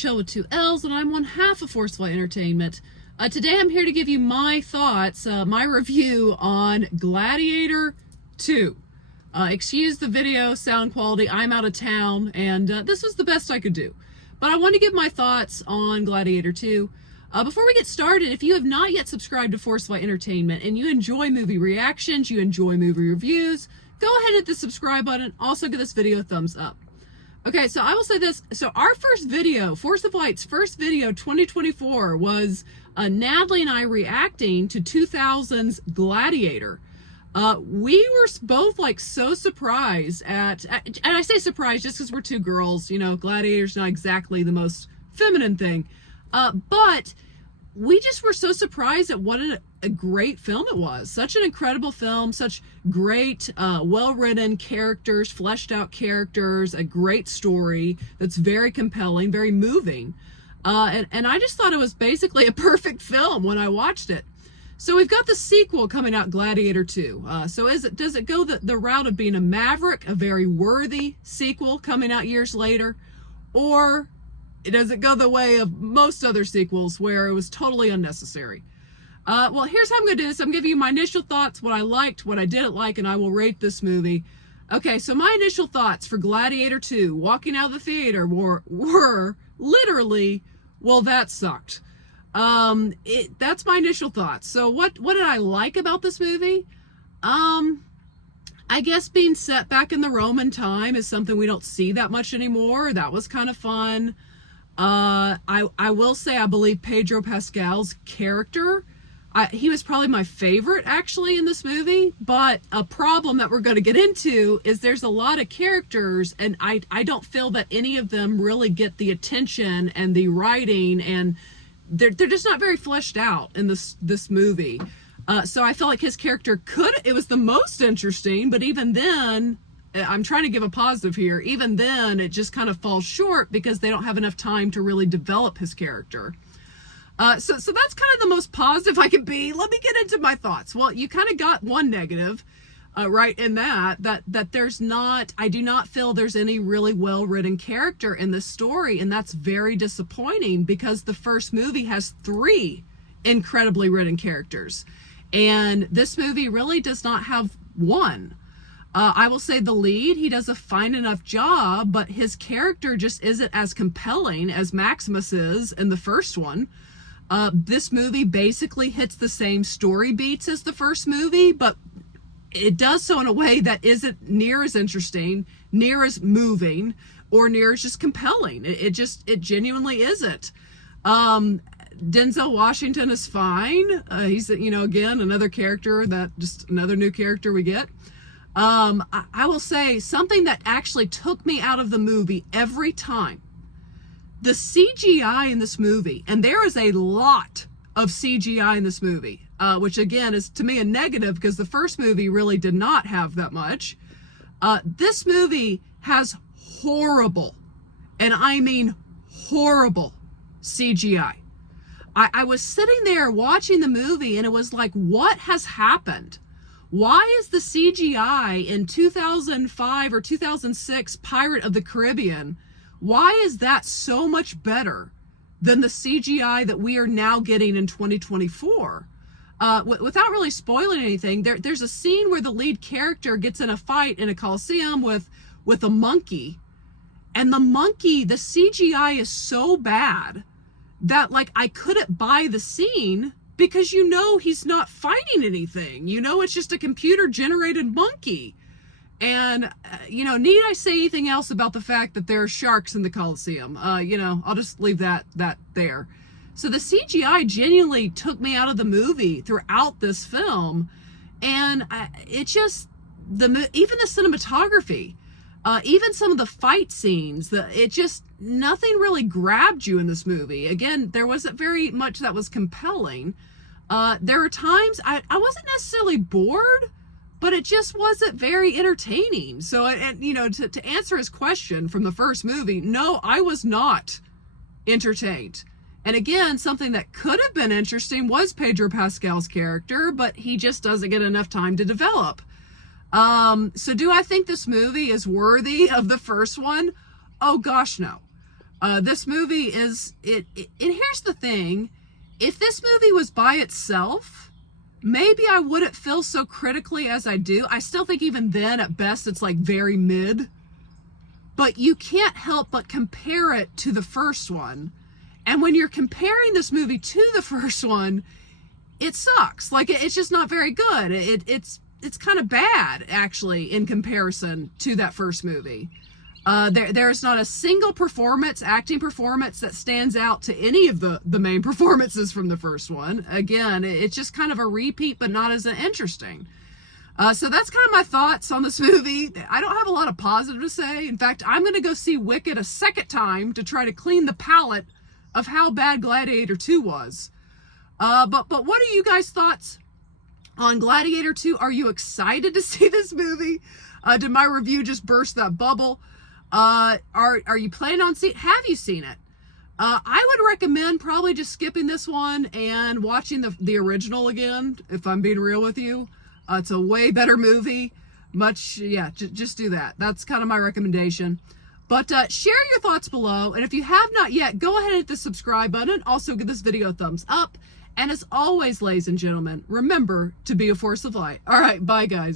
Michelle with 2 L's, and I'm one half of Forceful Entertainment. Today I'm here to give you my thoughts, my review on Gladiator 2. Excuse the video sound quality, I'm out of town, and this was the best I could do. But I want to give my thoughts on Gladiator 2. Before we get started, if you have not yet subscribed to Forceful Entertainment and you enjoy movie reactions, you enjoy movie reviews, go ahead and hit the subscribe button. Also give this video a thumbs up. Okay, so I will say this. So our first video, Force of Light's first video, 2024, was Natalie and I reacting to 2000's Gladiator. We were both like so surprised and I say surprised just because we're two girls, you know, Gladiator's not exactly the most feminine thing. But we just were so surprised at what a great film it was. Such an incredible film, such great, well-written characters, fleshed out characters, a great story that's very compelling, very moving. And I just thought it was basically a perfect film when I watched it. So we've got the sequel coming out, Gladiator 2. So does it go the route of being a maverick, a very worthy sequel coming out years later? Or does it go the way of most other sequels where it was totally unnecessary? Well, here's how I'm going to do this. I'm going to give you my initial thoughts, what I liked, what I didn't like, and I will rate this movie. Okay, so my initial thoughts for Gladiator 2, walking out of the theater, were literally, well, that sucked. That's my initial thoughts. So what did I like about this movie? I guess being set back in the Roman time is something we don't see that much anymore. That was kind of fun. I will say I believe Pedro Pascal's character, he was probably my favorite actually in this movie, but a problem that we're going to get into is there's a lot of characters and I don't feel that any of them really get the attention and the writing, and they're just not very fleshed out in this movie. So I felt like his character it was the most interesting, but even then, I'm trying to give a positive here, even then it just kind of falls short because they don't have enough time to really develop his character. So that's kind of the most positive I could be. Let me get into my thoughts. Well, you kind of got one negative, right, in that there's not, I do not feel there's any really well-written character in this story, and that's very disappointing because the first movie has 3 incredibly written characters, and this movie really does not have one. I will say the lead, he does a fine enough job, but his character just isn't as compelling as Maximus is in the first one. This movie basically hits the same story beats as the first movie, but it does so in a way that isn't near as interesting, near as moving, or near as just compelling. It genuinely isn't. Denzel Washington is fine. He's, you know, again, another character just another new character we get. I will say something that actually took me out of the movie every time. The CGI in this movie, and there is a lot of CGI in this movie, which again is to me a negative because the first movie really did not have that much. This movie has horrible, and I mean horrible, CGI. I was sitting there watching the movie and it was like, what has happened? Why is the CGI in 2005 or 2006 Pirate of the Caribbean, why is that so much better than the CGI that we are now getting in 2024? Without really spoiling anything, there's a scene where the lead character gets in a fight in a Coliseum with a monkey, and the CGI is so bad that like I couldn't buy the scene because you know he's not fighting anything. You know it's just a computer-generated monkey. And, you know, need I say anything else about the fact that there are sharks in the Coliseum? You know, I'll just leave that there. So the CGI genuinely took me out of the movie throughout this film. And it just, even the cinematography, even some of the fight scenes, nothing really grabbed you in this movie. Again, there wasn't very much that was compelling. There were times I wasn't necessarily bored, but it just wasn't very entertaining. So, and you know, to answer his question from the first movie, no, I was not entertained. And again, something that could have been interesting was Pedro Pascal's character, but he just doesn't get enough time to develop. So do I think this movie is worthy of the first one? Oh gosh, no. This movie is it, and here's the thing: if this movie was by itself, maybe I wouldn't feel so critically as I do. I still think even then, at best, it's like very mid. But you can't help but compare it to the first one. And when you're comparing this movie to the first one, it sucks. Like, it's just not very good. It's kind of bad, actually, in comparison to that first movie. There's not a single acting performance that stands out to any of the main performances from the first one. Again, it's just kind of a repeat, but not as interesting. So that's kind of my thoughts on this movie. I don't have a lot of positive to say. In fact, I'm going to go see Wicked a second time to try to clean the palate of how bad Gladiator 2 was. But what are you guys' thoughts on Gladiator 2? Are you excited to see this movie? Did my review just burst that bubble? Are you planning on seeing? Have you seen it? I would recommend probably just skipping this one and watching the original again, if I'm being real with you. It's a way better movie. Just do that. That's kind of my recommendation. But share your thoughts below. And if you have not yet, go ahead and hit the subscribe button. Also, give this video a thumbs up. And as always, ladies and gentlemen, remember to be a force of light. All right, bye, guys.